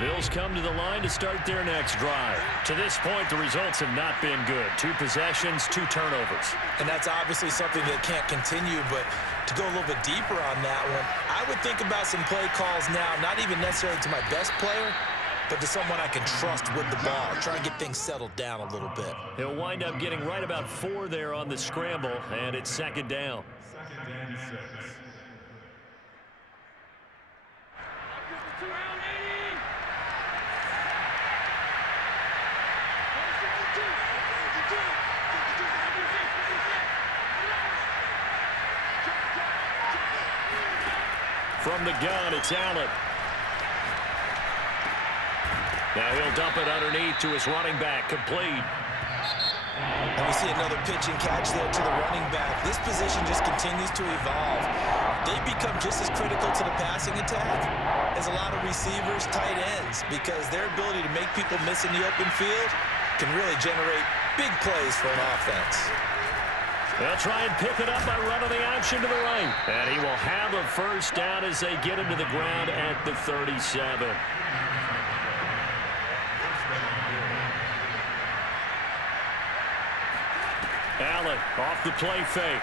Bills come to the line to start their next drive. To this point, the results have not been good. 2 possessions, 2 turnovers. And that's obviously something that can't continue, but to go a little bit deeper on that one, I would think about some play calls now, not even necessarily to my best player, but to someone I can trust with the ball. Try and get things settled down a little bit. He'll wind up getting right about 4 there on the scramble, and it's 2nd down. From the gun, it's Allen. Now he'll dump it underneath to his running back, complete. And we see another pitch and catch there to the running back. This position just continues to evolve. They become just as critical to the passing attack as a lot of receivers, tight ends, because their ability to make people miss in the open field can really generate big plays for an offense. They'll try and pick it up by running the option to the right. And he will have a first down as they get him to the ground at the 37. Allen off the play fake.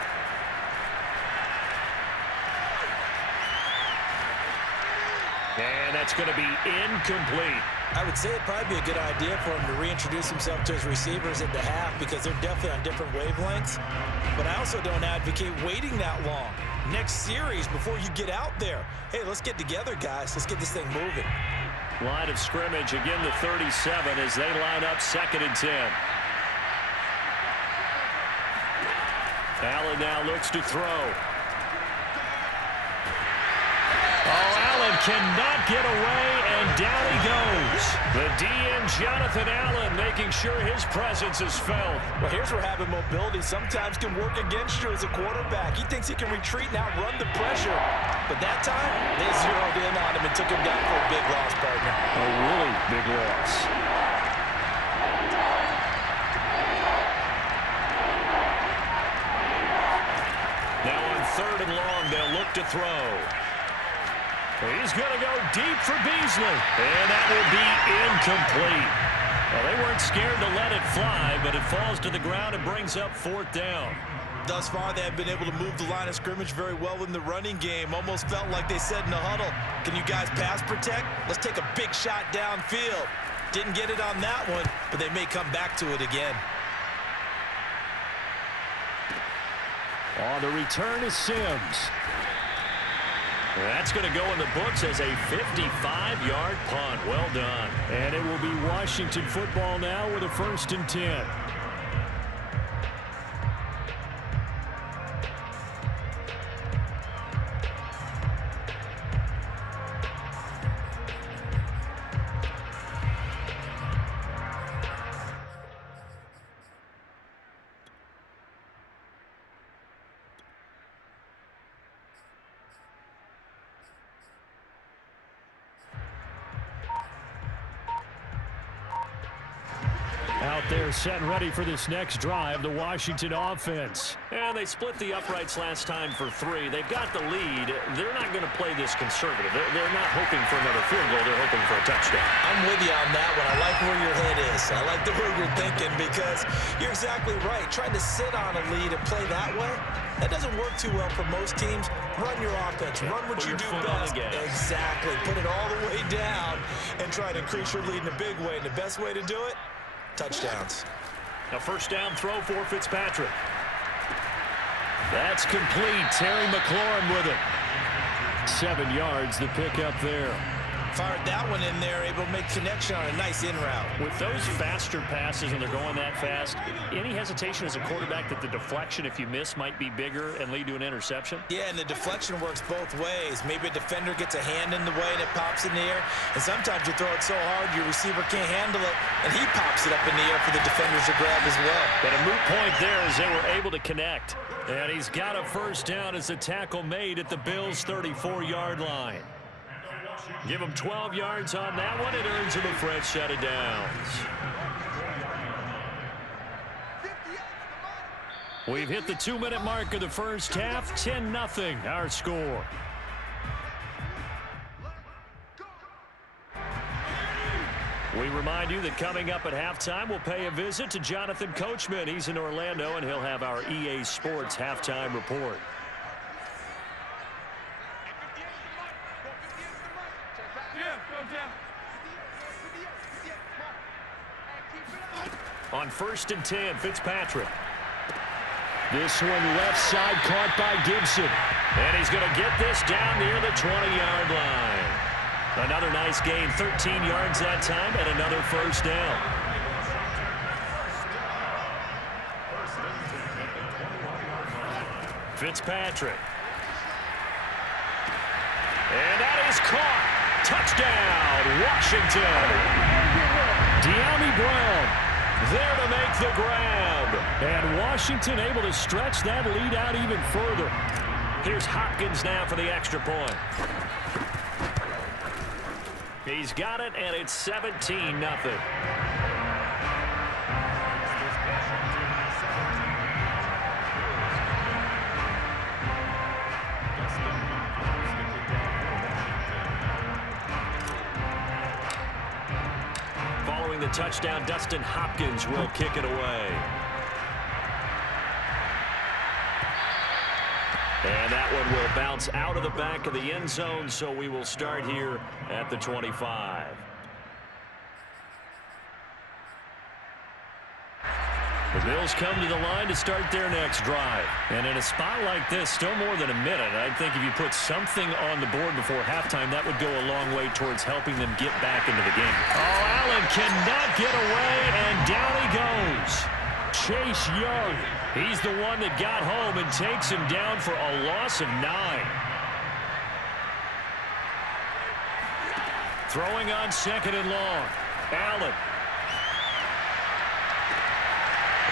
And that's going to be incomplete. I would say it'd probably be a good idea for him to reintroduce himself to his receivers at the half because they're definitely on different wavelengths. But I also don't advocate waiting that long. Next series, before you get out there, hey, let's get together, guys. Let's get this thing moving. Line of scrimmage, again the 37 as they line up 2nd and 10. Allen now looks to throw. Oh, Allen cannot get away, and down he goes. The DN, Jonathan Allen, making sure his presence is felt. Well, here's where having mobility sometimes can work against you as a quarterback. He thinks he can retreat and outrun the pressure. But that time, they zeroed in on him and took him down for a big loss, partner. A really big loss. Now on 3rd and long, they'll look to throw. He's going to go deep for Beasley. And that will be incomplete. Well, they weren't scared to let it fly, but it falls to the ground and brings up 4th down. Thus far, they have been able to move the line of scrimmage very well in the running game. Almost felt like they said in the huddle, can you guys pass protect? Let's take a big shot downfield. Didn't get it on that one, but they may come back to it again. On the return is Sims. That's going to go in the books as a 55-yard punt. Well done. And it will be Washington football now with a 1st and 10. Out there set and ready for this next drive, the Washington offense. And they split the uprights last time for 3. They've got the lead. They're not going to play this conservative. They're not hoping for another field goal. They're hoping for a touchdown. I'm with you on that one. I like where your head is. I like the way you're thinking because you're exactly right. Trying to sit on a lead and play that way, that doesn't work too well for most teams. Run your offense. Run what you do best. Exactly. Put it all the way down and try to increase your lead in a big way. And the best way to do it, touchdowns. A 1st down throw for Fitzpatrick. That's complete. Terry McLaurin with it. 7 yards, the pickup there. Fired that one in there, able to make connection on a nice in route. With those faster passes and they're going that fast, any hesitation as a quarterback that the deflection, if you miss, might be bigger and lead to an interception? Yeah, and the deflection works both ways. Maybe a defender gets a hand in the way and it pops in the air, and sometimes you throw it so hard your receiver can't handle it, and he pops it up in the air for the defenders to grab as well. But a moot point there as they were able to connect. And he's got a 1st down as the tackle made at the Bills' 34-yard line. Give him 12 yards on that one. It earns him a fresh set of downs. We've hit the 2-minute mark of the first half. 10-0 our score. We remind you that coming up at halftime, we'll pay a visit to Jonathan Coachman. He's in Orlando, and he'll have our EA Sports halftime report. On 1st and 10, Fitzpatrick. This one left side caught by Gibson. And he's going to get this down near the 20-yard line. Another nice gain, 13 yards that time, and another first down. Fitzpatrick. And that is caught. Touchdown, Washington. De'Ami Brown there to make the grab. And Washington able to stretch that lead out even further. Here's Hopkins now for the extra point. He's got it, and it's 17-0. Following the touchdown, Dustin Hopkins will kick it away. And that one will bounce out of the back of the end zone, so we will start here at the 25. The Bills come to the line to start their next drive. And in a spot like this, still more than a minute, I think if you put something on the board before halftime, that would go a long way towards helping them get back into the game. Oh, Allen cannot get away, and down he goes. Chase Young, he's the one that got home and takes him down for a loss of 9. Throwing on 2nd and long. Allen.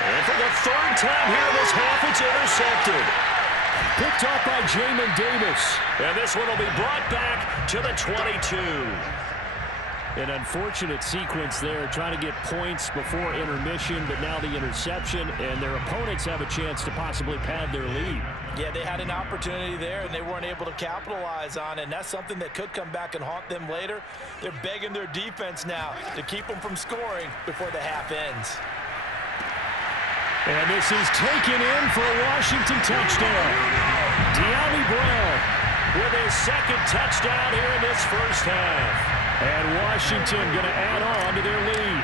And for the 3rd time here in this half, it's intercepted. Picked off by Jamin Davis. And this one will be brought back to the 22. An unfortunate sequence there, trying to get points before intermission, but now the interception, and their opponents have a chance to possibly pad their lead. Yeah, they had an opportunity there, and they weren't able to capitalize on it, and that's something that could come back and haunt them later. They're begging their defense now to keep them from scoring before the half ends. And this is taken in for a Washington touchdown. De'Ami Brown with his 2nd touchdown here in this first half. And Washington going to add on to their lead.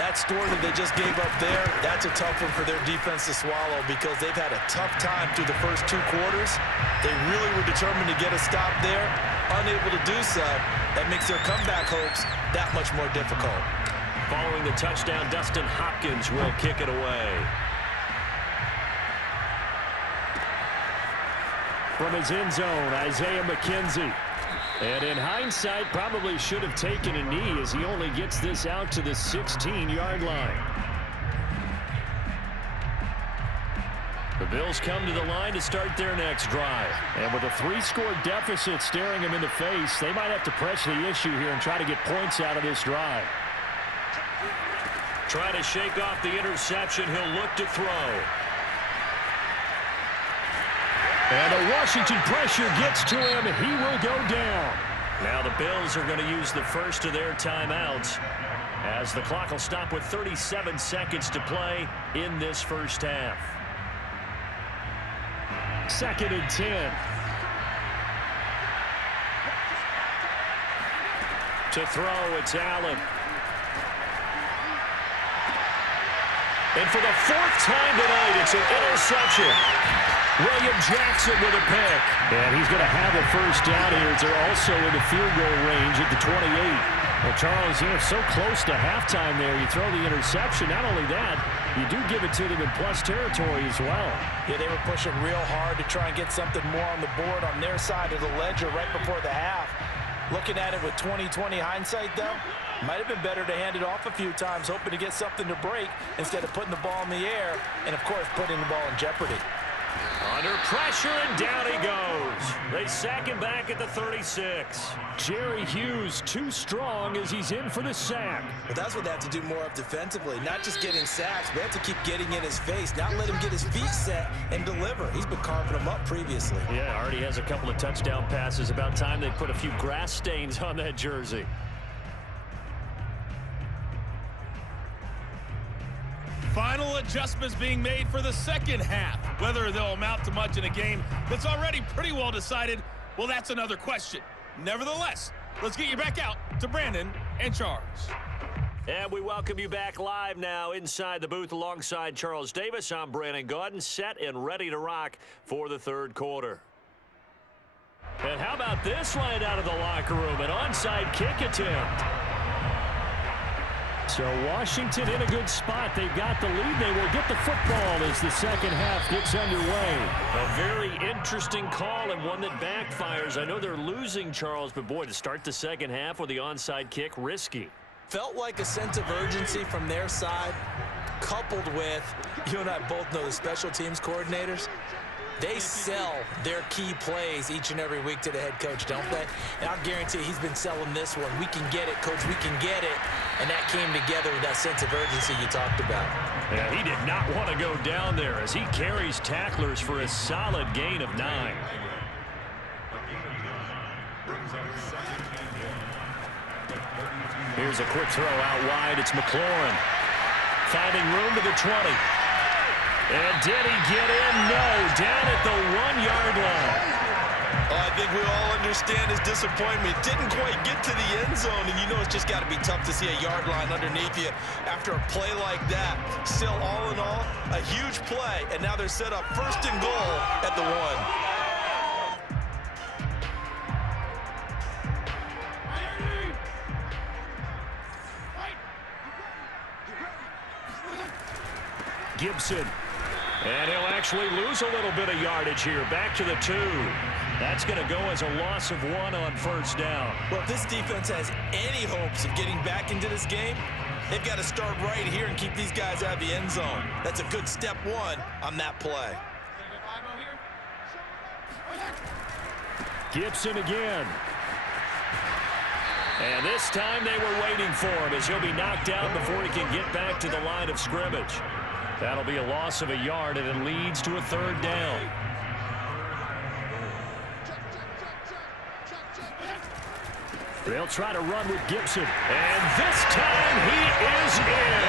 That score that they just gave up there, that's a tough one for their defense to swallow because they've had a tough time through the first 2 quarters. They really were determined to get a stop there. Unable to do so, that makes their comeback hopes that much more difficult. Following the touchdown, Dustin Hopkins will kick it away. From his end zone, Isaiah McKenzie. And in hindsight, probably should have taken a knee as he only gets this out to the 16-yard line. The Bills come to the line to start their next drive. And with a 3-score deficit staring them in the face, they might have to press the issue here and try to get points out of this drive. Trying to shake off the interception, he'll look to throw. And the Washington pressure gets to him. He will go down. Now the Bills are going to use the first of their timeouts as the clock will stop with 37 seconds to play in this first half. 2nd and 10. To throw, it's Allen. And for the 4th time tonight, it's an interception. William Jackson with a pick. And he's going to have a first down here. They're also in the field goal range at the 28. Well, Charles, you're so close to halftime there. You throw the interception. Not only that, you do give it to them in plus territory as well. Yeah, they were pushing real hard to try and get something more on the board on their side of the ledger right before the half. Looking at it with 20/20 hindsight, though, might have been better to hand it off a few times, hoping to get something to break instead of putting the ball in the air and, of course, putting the ball in jeopardy. Under pressure, and down he goes. They sack him back at the 36. Jerry Hughes too strong as he's in for the sack. Well, that's what they have to do more of defensively. Not just getting sacks, but they have to keep getting in his face, not let him get his feet set and deliver. He's been carving them up previously. Yeah, already has a couple of touchdown passes. About time they put a few grass stains on that jersey. Final adjustments being made for the second half. Whether they'll amount to much in a game that's already pretty well decided, well, that's another question. Nevertheless, let's get you back out to Brandon and Charles. And we welcome you back live now inside the booth alongside Charles Davis. I'm Brandon Gaudin, set and ready to rock for the third quarter. And how about this line out of the locker room? An onside kick attempt. So Washington in a good spot. They've got the lead. They will get the football as the second half gets underway. A very interesting call and one that backfires. I know they're losing, Charles, but boy, to start the second half with the onside kick, risky. Felt like a sense of urgency from their side, coupled with, you and I both know the special teams coordinators, they sell their key plays each and every week to the head coach, don't they? And I'll guarantee he's been selling this one. We can get it, coach, we can get it. And that came together with that sense of urgency you talked about. Yeah, he did not want to go down there as he carries tacklers for a solid gain of 9. Here's a quick throw out wide. It's McLaurin. Finding room to the 20. And did he get in? No. Down at the 1-yard line. I think we all understand his disappointment. Didn't quite get to the end zone, and you know it's just got to be tough to see a yard line underneath you after a play like that. Still, all in all, a huge play, and now they're set up first and goal at the 1. Gibson. And he'll actually lose a little bit of yardage here. Back to the 2. That's going to go as a loss of 1 on first down. Well, if this defense has any hopes of getting back into this game, they've got to start right here and keep these guys out of the end zone. That's a good step 1 on that play. Gibson again. And this time they were waiting for him as he'll be knocked down before he can get back to the line of scrimmage. That'll be a loss of a yard, and it leads to a third down. They'll try to run with Gibson. And this time he is in.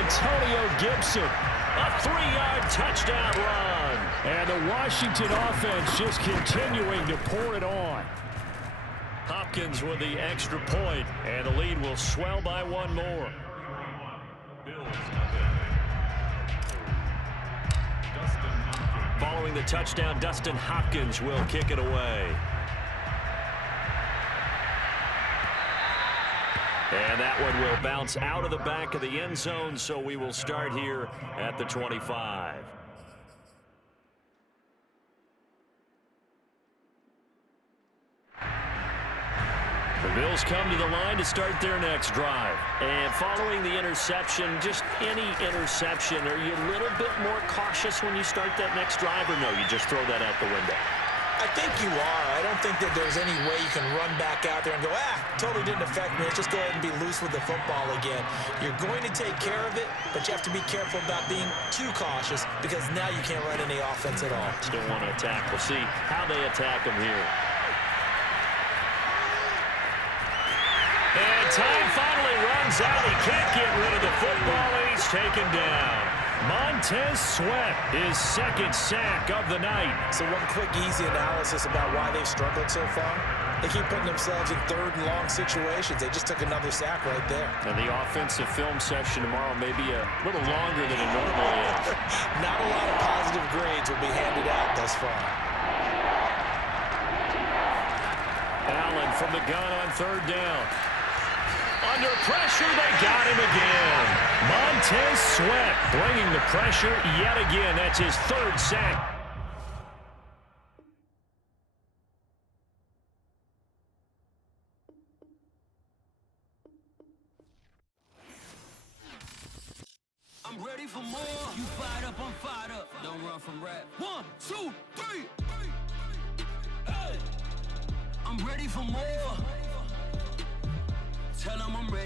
Antonio Gibson, a 3-yard touchdown run. And the Washington offense just continuing to pour it on. Hopkins with the extra point, and the lead will swell by 1 more. Following the touchdown, Dustin Hopkins will kick it away. And that one will bounce out of the back of the end zone, so we will start here at the 25. The Bills come to the line to start their next drive. And following the interception, just any interception, are you a little bit more cautious when you start that next drive, or no, you just throw that out the window? I think you are. I don't think that there's any way you can run back out there and go, totally didn't affect me. Let's just go ahead and be loose with the football again. You're going to take care of it, but you have to be careful about being too cautious because now you can't run any offense at all. Still want to attack. We'll see how they attack them here. And time finally runs out. He can't get rid of the football, and he's taken down. Montez Sweat, his second sack of the night. So one quick, easy analysis about why they've struggled so far. They keep putting themselves in third and long situations. They just took another sack right there. And the offensive film session tomorrow may be a little longer than it normally is. Not a lot of positive grades will be handed out thus far. Allen from the gun on third down. Under pressure, they got him again. Montez Sweat bringing the pressure yet again. That's his third sack. I'm ready for more. You fired up, I'm fired up. Don't run from rap. 1, 2, 3. Hey. I'm ready for more. Tell them I'm ready.